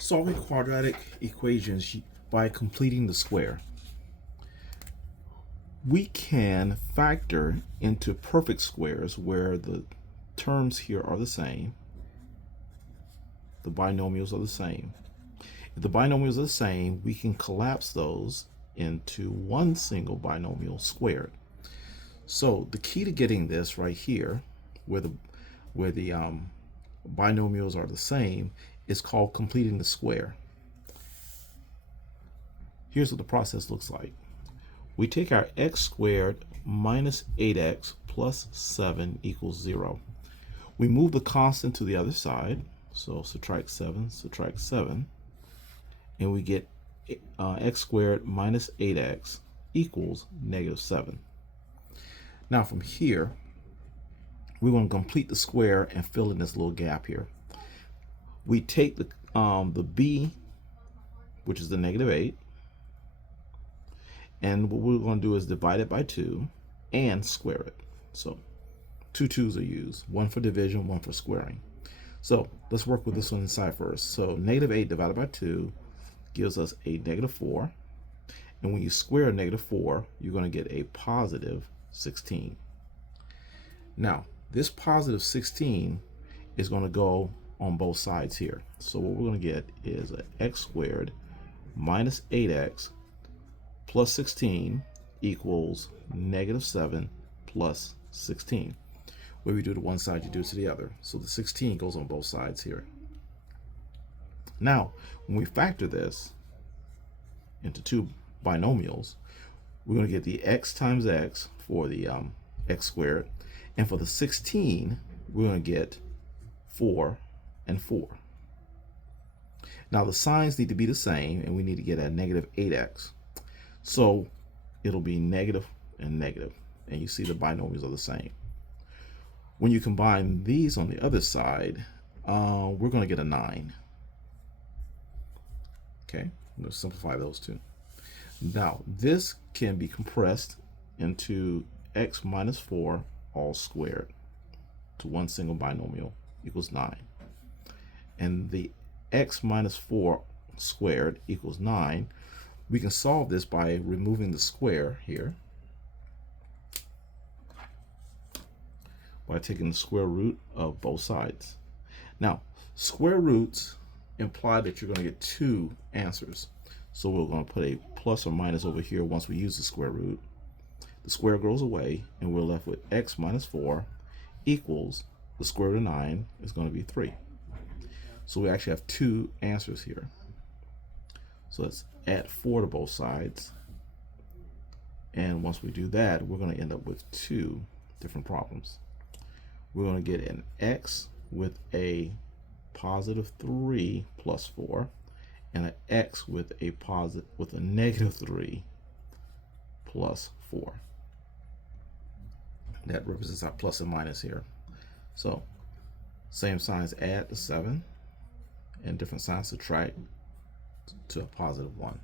Solving quadratic equations by completing the square. We can factor into perfect squares where the terms here are the same. The binomials are the same. If the binomials are the same, we can collapse those into one single binomial squared. So the key to getting this right here, where the binomials are the same, is called completing the square. Here's what the process looks like. We take our x squared minus 8x plus 7 equals 0. We move the constant to the other side, so subtract 7, and we get x squared minus 8x equals negative 7. Now from here, we're going to complete the square and fill in this little gap here. We take the b, which is the negative 8, and what we're going to do is divide it by 2 and square it. So two 2's are used, one for division, one for squaring. So let's work with this one inside first. So negative 8 divided by 2 gives us a negative 4. And when you square negative 4, you're going to get a positive 16. Now, this positive 16 is going to go on both sides here. So what we're going to get is an x squared minus 8x plus 16 equals negative 7 plus 16. Where we do to one side, you do it to the other. So the 16 goes on both sides here. Now, when we factor this into two binomials, we're going to get the x times x for the x squared. And for the 16, we're going to get 4 and 4. Now the signs need to be the same, and we need to get a negative 8x. So it'll be negative and negative. And you see the binomials are the same. When you combine these on the other side, we're going to get a 9. Okay, I'm going to simplify those two. Now, this can be compressed into x minus 4 all squared to one single binomial equals 9. And the x minus 4 squared equals 9. We can solve this by removing the square here by taking the square root of both sides. Now, square roots imply that you're going to get two answers. So we're going to put a plus or minus over here once we use the square root. The square goes away, and we're left with x minus 4 equals the square root of 9 is going to be 3. So we actually have two answers here. So let's add 4 to both sides. And once we do that, we're going to end up with two different problems. We're going to get an x with a positive 3 plus 4, and an x with a negative 3 plus 4. That represents our plus and minus here. So same signs add to 7, and different signs subtract to a positive 1.